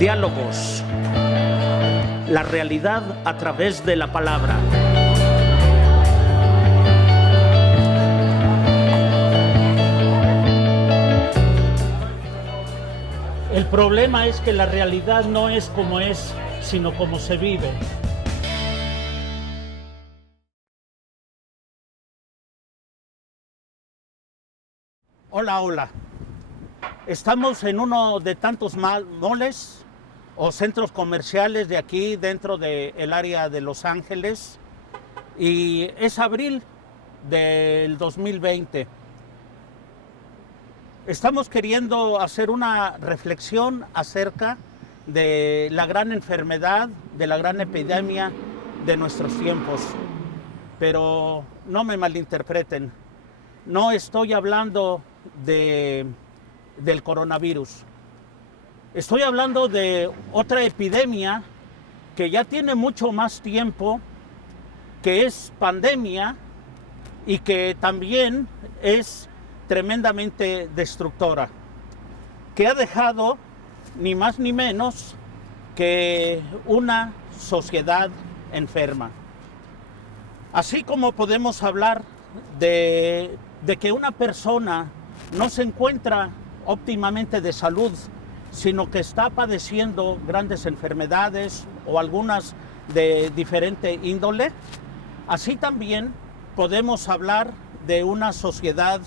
Diálogos. La realidad a través de la palabra. El problema es que la realidad no es como es, sino como se vive. Hola, hola. Estamos en uno de tantos moles o centros comerciales de aquí dentro del área de Los Ángeles y es abril del 2020. Estamos queriendo hacer una reflexión acerca de la gran enfermedad, de la gran epidemia de nuestros tiempos. Pero no me malinterpreten, no estoy hablando del coronavirus. Estoy hablando de otra epidemia que ya tiene mucho más tiempo, que es pandemia y que también es tremendamente destructora, que ha dejado ni más ni menos que una sociedad enferma. Así como podemos hablar de que una persona no se encuentra óptimamente de salud, sino que está padeciendo grandes enfermedades o algunas de diferente índole, así también podemos hablar de una sociedad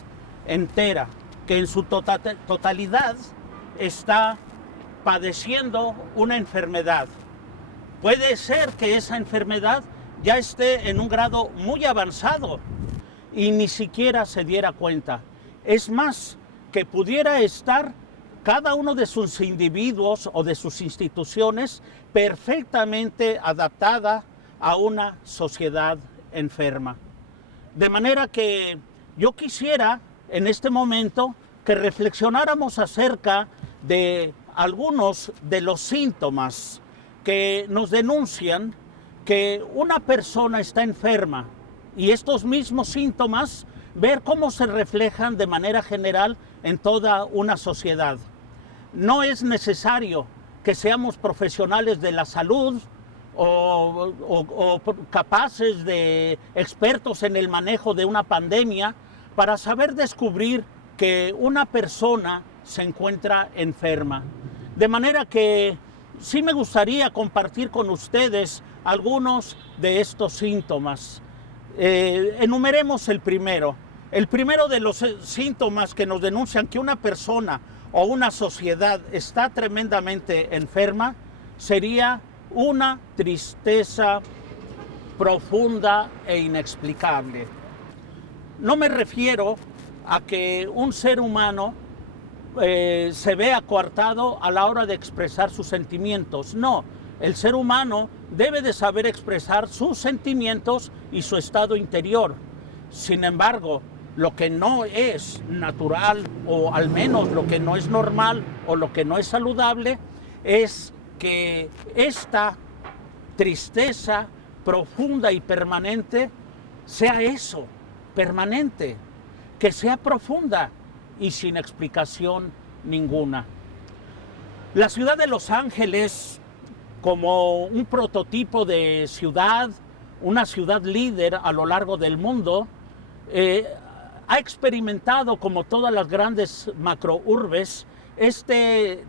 entera que en su totalidad está padeciendo una enfermedad. Puede ser que esa enfermedad ya esté en un grado muy avanzado y ni siquiera se diera cuenta. Es más, que pudiera estar cada uno de sus individuos o de sus instituciones perfectamente adaptada a una sociedad enferma. De manera que yo quisiera en este momento que reflexionáramos acerca de algunos de los síntomas que nos denuncian que una persona está enferma y estos mismos síntomas ver cómo se reflejan de manera general en toda una sociedad. No es necesario que seamos profesionales de la salud o capaces de expertos en el manejo de una pandemia para saber descubrir que una persona se encuentra enferma. De manera que sí me gustaría compartir con ustedes algunos de estos síntomas. Enumeremos el primero. El primero de los síntomas que nos denuncian que una persona o una sociedad está tremendamente enferma sería una tristeza profunda e inexplicable. No me refiero a que un ser humano se vea coartado a la hora de expresar sus sentimientos. No, el ser humano debe de saber expresar sus sentimientos y su estado interior. Sin embargo, lo que no es natural, o al menos lo que no es normal o lo que no es saludable, es que esta tristeza profunda y permanente sea eso, permanente, que sea profunda y sin explicación ninguna. La ciudad de Los Ángeles, como un prototipo de ciudad, una ciudad líder a lo largo del mundo, ha experimentado, como todas las grandes macrourbes, esta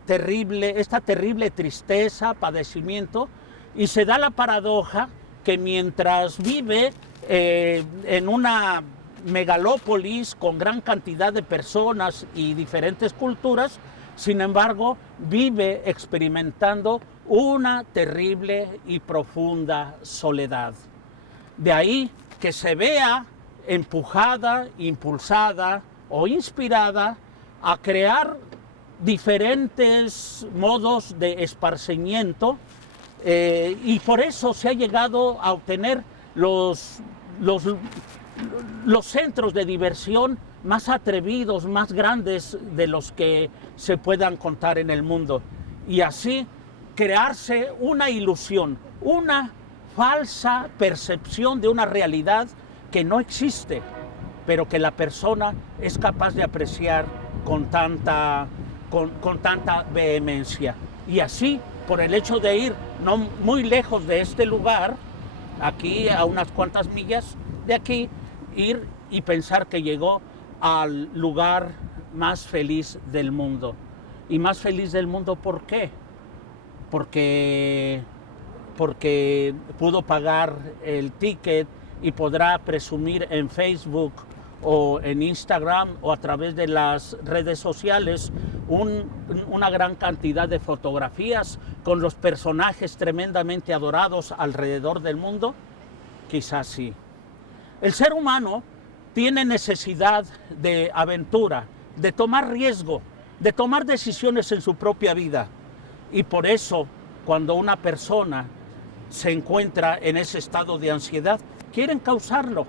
terrible tristeza, padecimiento, y se da la paradoja que mientras vive en una megalópolis con gran cantidad de personas y diferentes culturas, sin embargo, vive experimentando una terrible y profunda soledad. De ahí que se vea empujada, impulsada o inspirada a crear diferentes modos de esparcimiento y por eso se ha llegado a obtener los centros de diversión más atrevidos, más grandes de los que se puedan contar en el mundo. Y así crearse una ilusión, una falsa percepción de una realidad que no existe, pero que la persona es capaz de apreciar con tanta vehemencia. Y así por el hecho de ir no muy lejos de este lugar, aquí a unas cuantas millas de aquí, ir y pensar que llegó al lugar más feliz del mundo. Y más feliz del mundo, ¿por qué? Porque pudo pagar el ticket y podrá presumir en Facebook o en Instagram o a través de las redes sociales una gran cantidad de fotografías con los personajes tremendamente adorados alrededor del mundo. Quizás sí. El ser humano tiene necesidad de aventura, de tomar riesgo, de tomar decisiones en su propia vida. Y por eso, cuando una persona se encuentra en ese estado de ansiedad, quieren causarlo.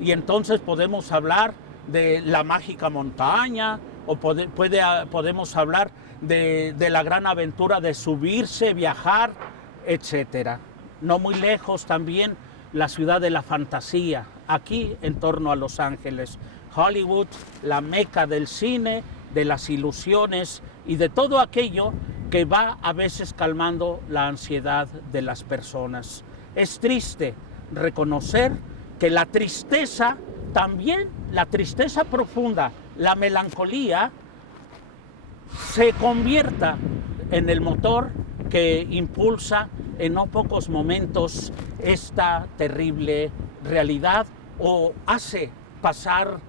Y entonces podemos hablar de la mágica montaña, o podemos hablar de la gran aventura de subirse, viajar, etc. No muy lejos también la ciudad de la fantasía, aquí en torno a Los Ángeles. Hollywood, la meca del cine, de las ilusiones y de todo aquello que va a veces calmando la ansiedad de las personas. Es triste reconocer que la tristeza, también la tristeza profunda, la melancolía, se convierta en el motor que impulsa en no pocos momentos esta terrible realidad o hace pasar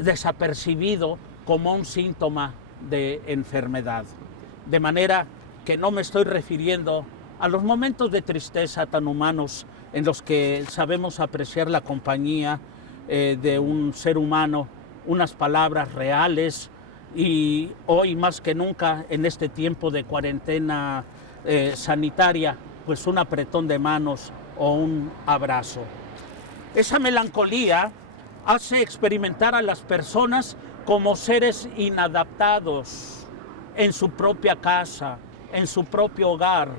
desapercibido como un síntoma de enfermedad. De manera que no me estoy refiriendo a los momentos de tristeza tan humanos en los que sabemos apreciar la compañía de un ser humano, unas palabras reales, y hoy más que nunca en este tiempo de cuarentena sanitaria, pues un apretón de manos o un abrazo. Esa melancolía hace experimentar a las personas como seres inadaptados en su propia casa, en su propio hogar.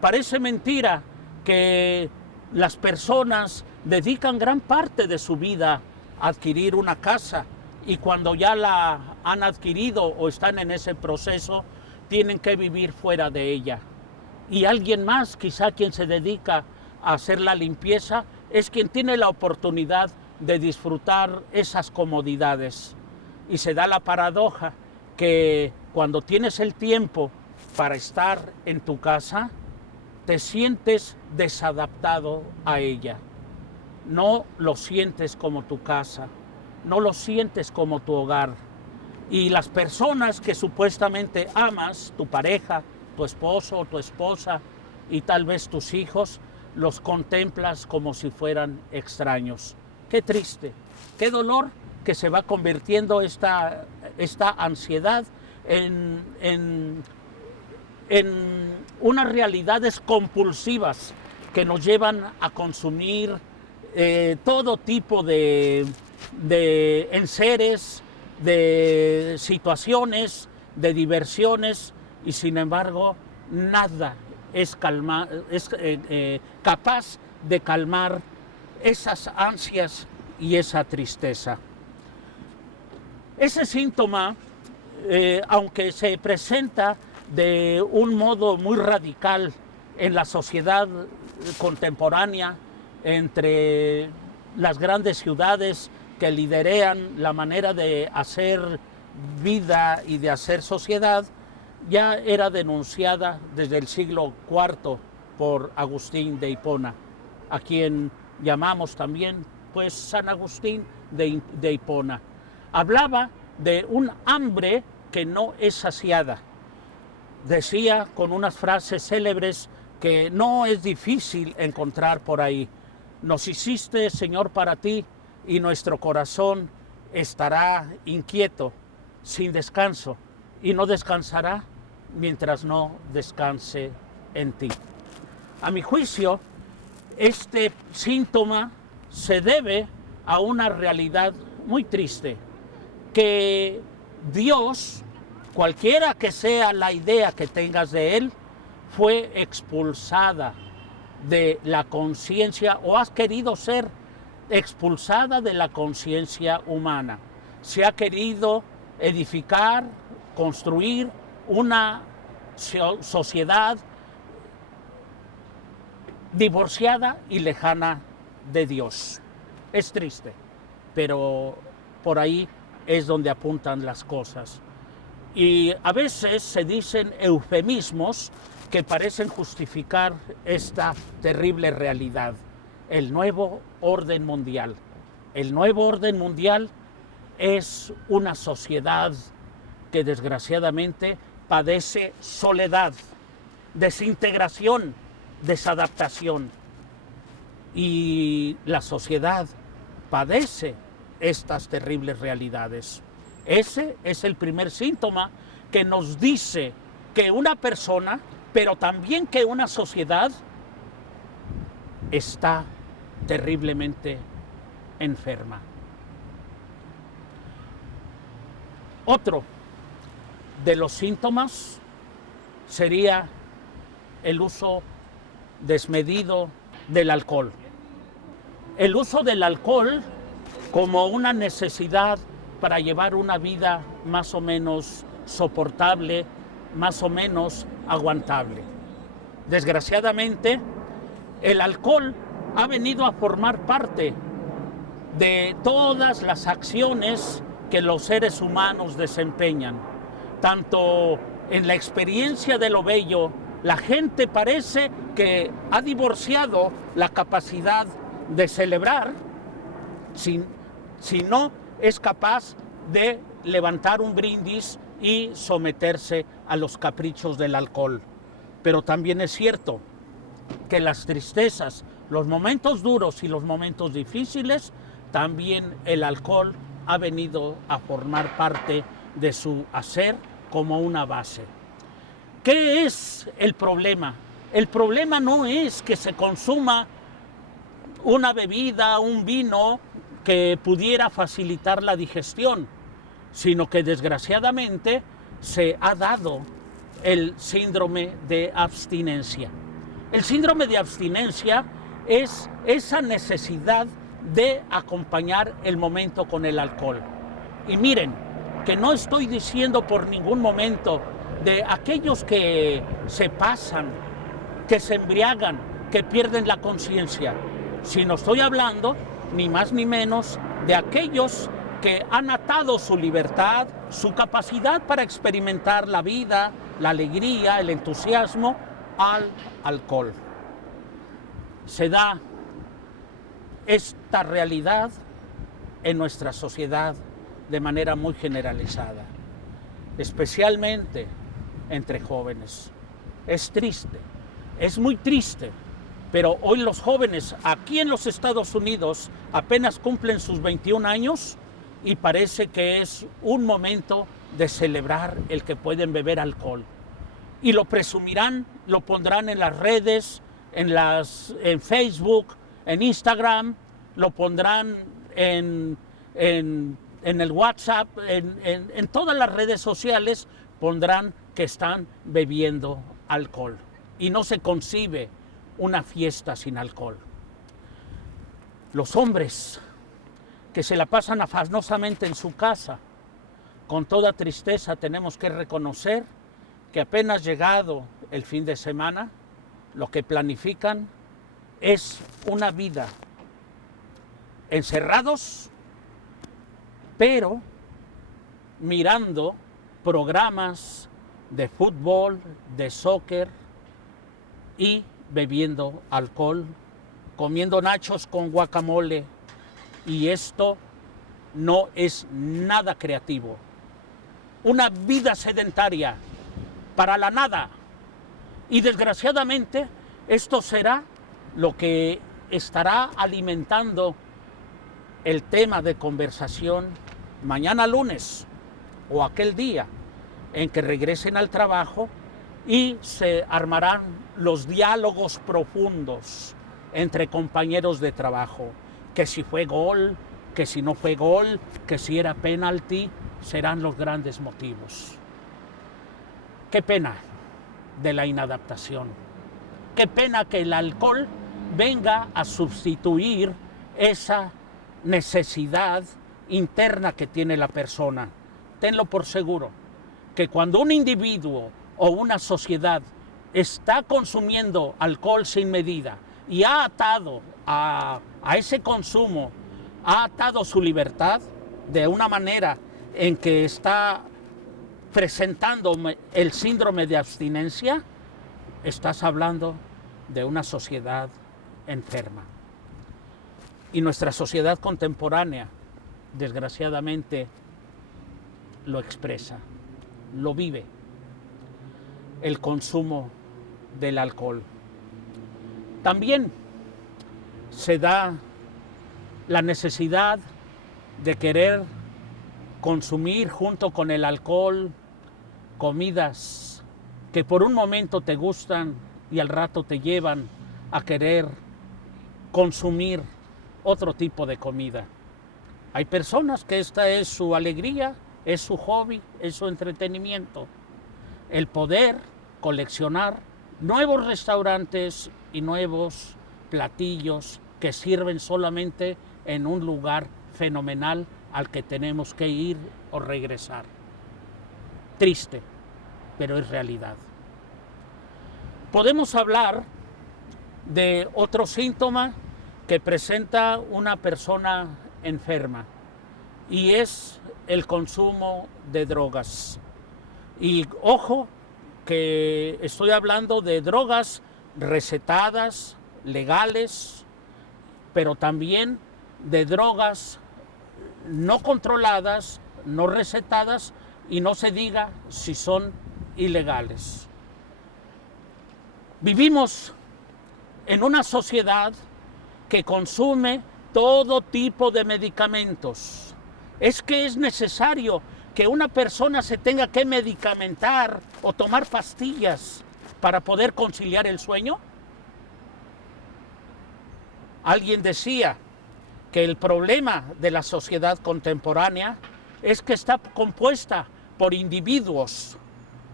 Parece mentira que las personas dedican gran parte de su vida a adquirir una casa y cuando ya la han adquirido o están en ese proceso, tienen que vivir fuera de ella. Y alguien más, quizá quien se dedica a hacer la limpieza, es quien tiene la oportunidad de disfrutar esas comodidades. Y se da la paradoja que cuando tienes el tiempo para estar en tu casa, te sientes desadaptado a ella. No lo sientes como tu casa, no lo sientes como tu hogar. Y las personas que supuestamente amas, tu pareja, tu esposo o tu esposa y tal vez tus hijos, los contemplas como si fueran extraños. Qué triste, qué dolor que se va convirtiendo esta ansiedad en unas realidades compulsivas que nos llevan a consumir todo tipo de enseres, de situaciones, de diversiones, y sin embargo nada es capaz de calmar esas ansias y esa tristeza. Ese síntoma, aunque se presenta de un modo muy radical en la sociedad contemporánea, entre las grandes ciudades que liderean la manera de hacer vida y de hacer sociedad, ya era denunciada desde el siglo IV por Agustín de Hipona, a quien llamamos también pues San Agustín de Hipona. Hablaba de un hambre que no es saciada. Decía con unas frases célebres que no es difícil encontrar por ahí. Nos hiciste, Señor, para ti, y nuestro corazón estará inquieto, sin descanso, y no descansará mientras no descanse en ti. A mi juicio, este síntoma se debe a una realidad muy triste, que Dios, cualquiera que sea la idea que tengas de Él, fue expulsada de la conciencia o has querido ser expulsada de la conciencia humana. Se ha querido edificar, construir una sociedad divorciada y lejana de Dios. Es triste, pero por ahí es donde apuntan las cosas. Y a veces se dicen eufemismos que parecen justificar esta terrible realidad. El nuevo orden mundial. El nuevo orden mundial es una sociedad que desgraciadamente padece soledad, desintegración, desadaptación. Y la sociedad padece estas terribles realidades. Ese es el primer síntoma que nos dice que una persona, pero también que una sociedad, está terriblemente enferma. Otro de los síntomas sería el uso desmedido del alcohol. El uso del alcohol como una necesidad para llevar una vida más o menos soportable, más o menos aguantable. Desgraciadamente, el alcohol ha venido a formar parte de todas las acciones que los seres humanos desempeñan. Tanto en la experiencia de lo bello, la gente parece que ha divorciado la capacidad de celebrar si no es capaz de levantar un brindis y someterse a los caprichos del alcohol. Pero también es cierto que las tristezas, los momentos duros y los momentos difíciles, también el alcohol ha venido a formar parte de su hacer como una base. ¿Qué es el problema? El problema no es que se consuma una bebida, un vino que pudiera facilitar la digestión, sino que desgraciadamente se ha dado el síndrome de abstinencia. El síndrome de abstinencia es esa necesidad de acompañar el momento con el alcohol. Y miren, que no estoy diciendo por ningún momento de aquellos que se pasan, que se embriagan, que pierden la conciencia, sino estoy hablando ni más ni menos de aquellos que han atado su libertad, su capacidad para experimentar la vida, la alegría, el entusiasmo al alcohol. Se da esta realidad en nuestra sociedad de manera muy generalizada, especialmente entre jóvenes. Es triste, es muy triste, pero hoy los jóvenes aquí en los Estados Unidos apenas cumplen sus 21 años y parece que es un momento de celebrar el que pueden beber alcohol. Y lo presumirán, lo pondrán en las redes, en Facebook, en Instagram, lo pondrán en el WhatsApp, en todas las redes sociales pondrán que están bebiendo alcohol. Y no se concibe una fiesta sin alcohol. Los hombres que se la pasan afanosamente en su casa, con toda tristeza tenemos que reconocer que apenas llegado el fin de semana, lo que planifican es una vida encerrados, pero mirando programas de fútbol, de soccer y bebiendo alcohol, comiendo nachos con guacamole, y esto no es nada creativo. Una vida sedentaria para la nada. Y desgraciadamente esto será lo que estará alimentando el tema de conversación mañana lunes o aquel día en que regresen al trabajo y se armarán los diálogos profundos entre compañeros de trabajo, que si fue gol, que si no fue gol, que si era penalti, serán los grandes motivos. Qué pena de la inadaptación, qué pena que el alcohol venga a sustituir esa necesidad interna que tiene la persona. Tenlo por seguro, que cuando un individuo o una sociedad está consumiendo alcohol sin medida, y ha atado a ese consumo, ha atado su libertad de una manera en que está presentando el síndrome de abstinencia, estás hablando de una sociedad enferma. Y nuestra sociedad contemporánea, desgraciadamente, lo expresa, lo vive, el consumo del alcohol. También se da la necesidad de querer consumir junto con el alcohol comidas que por un momento te gustan y al rato te llevan a querer consumir otro tipo de comida. Hay personas que esta es su alegría, es su hobby, es su entretenimiento. El poder coleccionar nuevos restaurantes y nuevos platillos que sirven solamente en un lugar fenomenal al que tenemos que ir o regresar. Triste, pero es realidad. Podemos hablar de otro síntoma que presenta una persona enferma y es el consumo de drogas. Y ojo, que estoy hablando de drogas recetadas, legales, pero también de drogas no controladas, no recetadas y no se diga si son ilegales. Vivimos en una sociedad que consume todo tipo de medicamentos. ¿Es que es necesario que una persona se tenga que medicamentar o tomar pastillas para poder conciliar el sueño? Alguien decía que el problema de la sociedad contemporánea es que está compuesta por individuos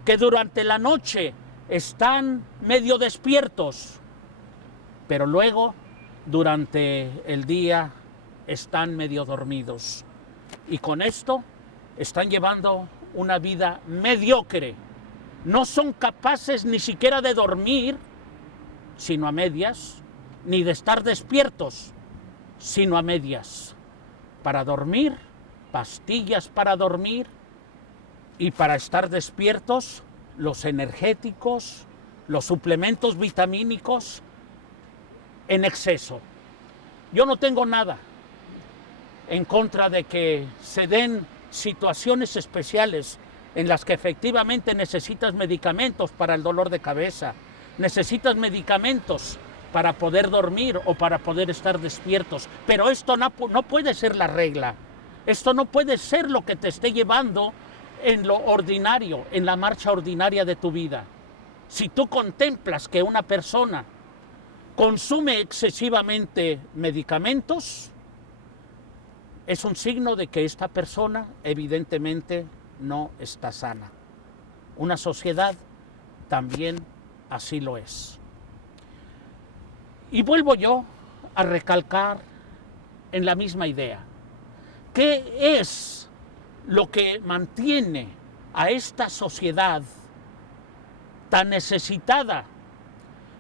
que durante la noche están medio despiertos, pero luego durante el día están medio dormidos. Y con esto están llevando una vida mediocre. No son capaces ni siquiera de dormir, sino a medias, ni de estar despiertos, sino a medias. Para dormir, pastillas para dormir, y para estar despiertos, los energéticos, los suplementos vitamínicos en exceso. Yo no tengo nada en contra de que se den situaciones especiales en las que efectivamente necesitas medicamentos para el dolor de cabeza, necesitas medicamentos para poder dormir o para poder estar despiertos, pero esto no puede ser la regla, esto no puede ser lo que te esté llevando en lo ordinario, en la marcha ordinaria de tu vida. Si tú contemplas que una persona consume excesivamente medicamentos, es un signo de que esta persona evidentemente no está sana. Una sociedad también así lo es. Y vuelvo yo a recalcar en la misma idea. ¿Qué es lo que mantiene a esta sociedad tan necesitada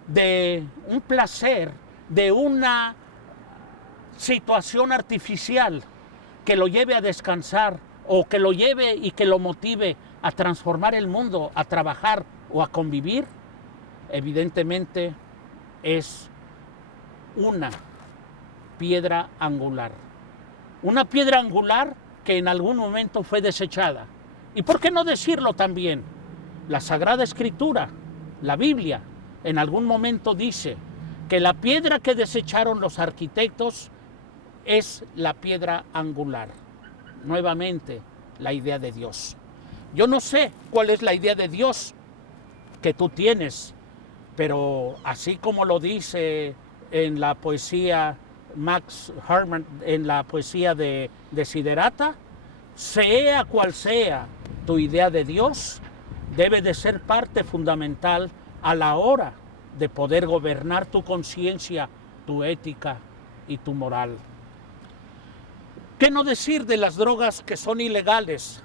de un placer, de una situación artificial que lo lleve a descansar o que lo lleve y que lo motive a transformar el mundo, a trabajar o a convivir? Evidentemente es una piedra angular. Una piedra angular que en algún momento fue desechada. ¿Y por qué no decirlo también? La Sagrada Escritura, la Biblia, en algún momento dice que la piedra que desecharon los arquitectos es la piedra angular. Nuevamente, la idea de Dios. Yo no sé cuál es la idea de Dios que tú tienes, pero así como lo dice en la poesía Max Hermann, en la poesía de Desiderata, sea cual sea tu idea de Dios, debe de ser parte fundamental a la hora de poder gobernar tu conciencia, tu ética y tu moral. ¿Qué no decir de las drogas que son ilegales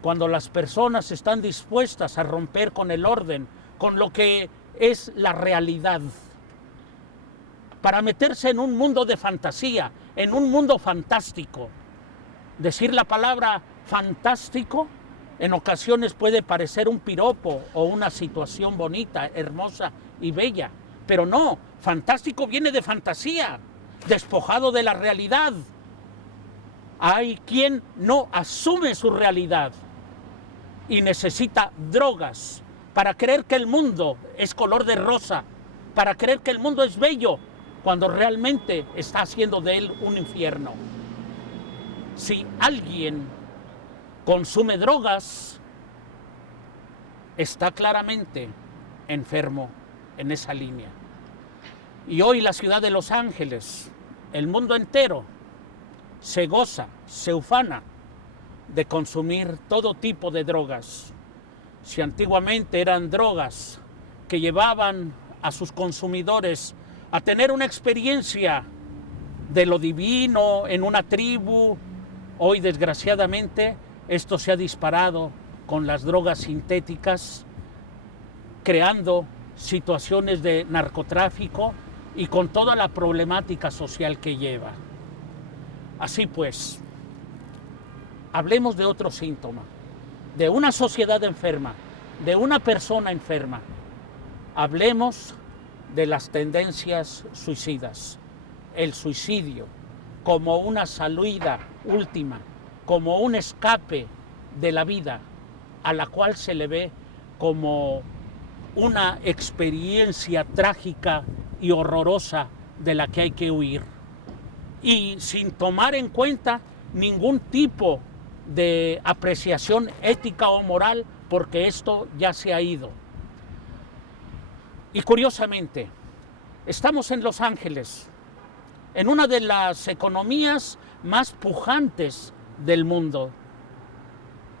cuando las personas están dispuestas a romper con el orden, con lo que es la realidad? para meterse en un mundo de fantasía, en un mundo fantástico. Decir la palabra fantástico en ocasiones puede parecer un piropo o una situación bonita, hermosa y bella, pero no, fantástico viene de fantasía, despojado de la realidad. Hay quien no asume su realidad y necesita drogas para creer que el mundo es color de rosa, para creer que el mundo es bello, cuando realmente está haciendo de él un infierno. Si alguien consume drogas, está claramente enfermo en esa línea. Y hoy la ciudad de Los Ángeles, el mundo entero, se goza, se ufana de consumir todo tipo de drogas. Si antiguamente eran drogas que llevaban a sus consumidores a tener una experiencia de lo divino en una tribu, hoy desgraciadamente esto se ha disparado con las drogas sintéticas, creando situaciones de narcotráfico y con toda la problemática social que lleva. Así pues, hablemos de otro síntoma, de una sociedad enferma, de una persona enferma. Hablemos de las tendencias suicidas, el suicidio como una salida última, como un escape de la vida, a la cual se le ve como una experiencia trágica y horrorosa de la que hay que huir. Y sin tomar en cuenta ningún tipo de apreciación ética o moral, porque esto ya se ha ido. Y curiosamente, estamos en Los Ángeles, en una de las economías más pujantes del mundo,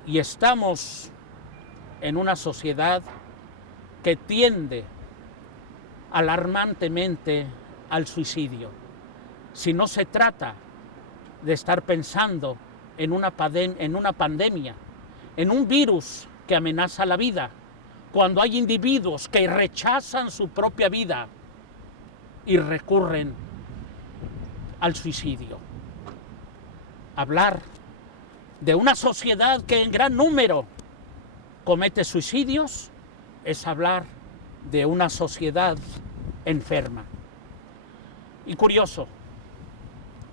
y estamos en una sociedad que tiende alarmantemente al suicidio. Si no se trata de estar pensando en una pandemia, en un virus que amenaza la vida, cuando hay individuos que rechazan su propia vida y recurren al suicidio. Hablar de una sociedad que en gran número comete suicidios es hablar de una sociedad enferma. Y curioso,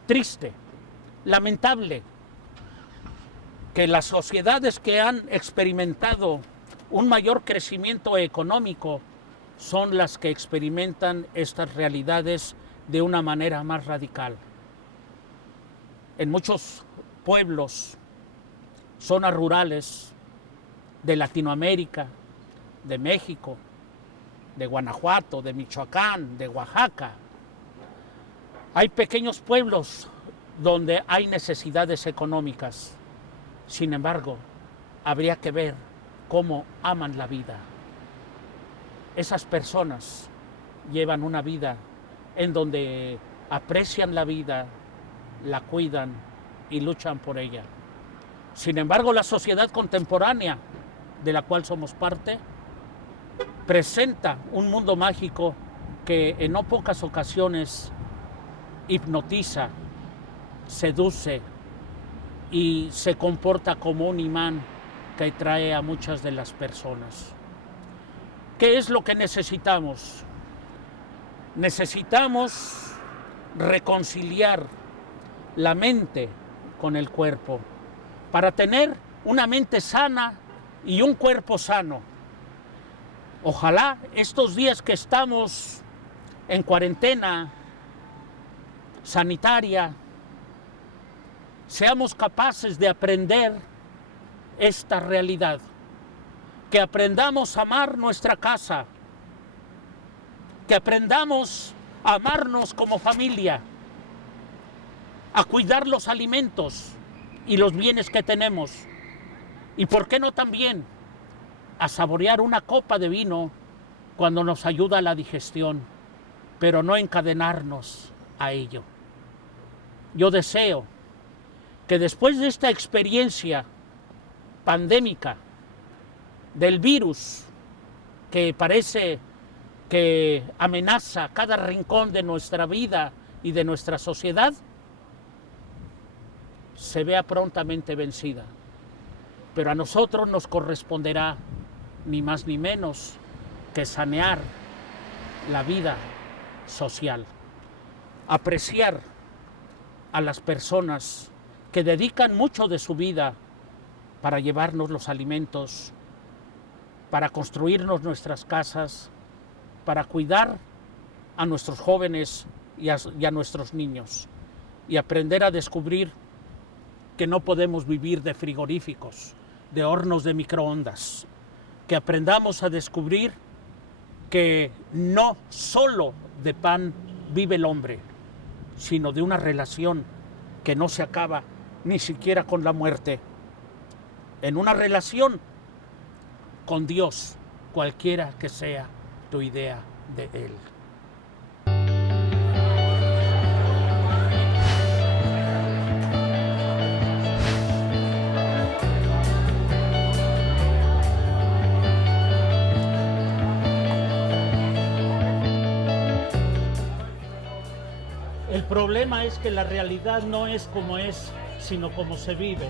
triste, lamentable, que las sociedades que han experimentado un mayor crecimiento económico son las que experimentan estas realidades de una manera más radical. En muchos pueblos, zonas rurales de Latinoamérica, de México, de Guanajuato, de Michoacán, de Oaxaca, hay pequeños pueblos donde hay necesidades económicas. Sin embargo, habría que ver cómo aman la vida. Esas personas llevan una vida en donde aprecian la vida, la cuidan y luchan por ella. Sin embargo, la sociedad contemporánea, de la cual somos parte, presenta un mundo mágico que en no pocas ocasiones hipnotiza, seduce y se comporta como un imán que atrae a muchas de las personas. ¿Qué es lo que necesitamos? Necesitamos reconciliar la mente con el cuerpo para tener una mente sana y un cuerpo sano. Ojalá estos días que estamos en cuarentena sanitaria seamos capaces de aprender esta realidad, que aprendamos a amar nuestra casa, que aprendamos a amarnos como familia, a cuidar los alimentos y los bienes que tenemos, y por qué no también a saborear una copa de vino cuando nos ayuda a la digestión, pero no encadenarnos a ello. Yo deseo que después de esta experiencia pandémica del virus, que parece que amenaza cada rincón de nuestra vida y de nuestra sociedad, se vea prontamente vencida. Pero a nosotros nos corresponderá ni más ni menos que sanear la vida social, apreciar a las personas que dedican mucho de su vida para llevarnos los alimentos, para construirnos nuestras casas, para cuidar a nuestros jóvenes y a nuestros niños, y aprender a descubrir que no podemos vivir de frigoríficos, de hornos de microondas, que aprendamos a descubrir que no solo de pan vive el hombre, sino de una relación que no se acaba ni siquiera con la muerte, en una relación con Dios, cualquiera que sea tu idea de Él. El problema es que la realidad no es como es, sino como se vive.